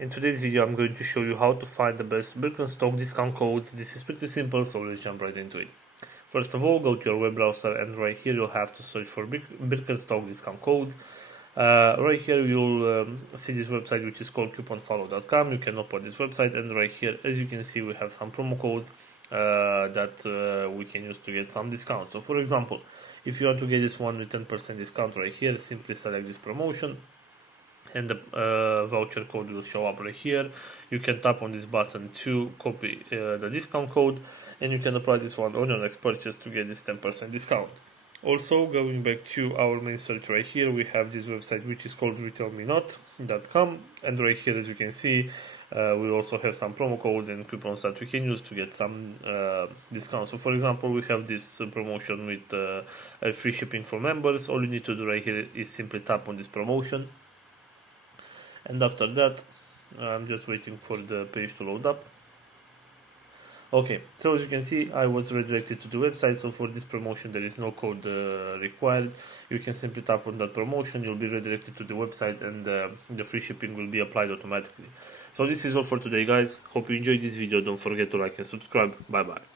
In today's video I'm going to show you how to find the best Birkenstock discount codes. This is pretty simple, so let's jump right into it. First of all, go to your web browser and right here you'll have to search for Birkenstock discount codes. Right here you'll see this website which is called couponfollow.com. You can open this website and right here, as you can see, we have some promo codes that we can use to get some discount. So for example, if you want to get this one with 10% discount right here, simply select this promotion and the voucher code will show up right here. You can tap on this button to copy the discount code and you can apply this one on your next purchase to get this 10% discount. Also, going back to our main search right here, we have this website which is called retailmenot.com, and right here, as you can see, we also have some promo codes and coupons that we can use to get some discounts. So for example, we have this promotion with free shipping for members. All you need to do right here is simply tap on this promotion, and after that I'm just waiting for the page to load up. Okay, so as you can see, I was redirected to the website. So for this promotion there is no code required. You can simply tap on that promotion, you'll be redirected to the website, and the free shipping will be applied automatically. So this is all for today, guys. Hope you enjoyed this video. Don't forget to like and subscribe. Bye bye.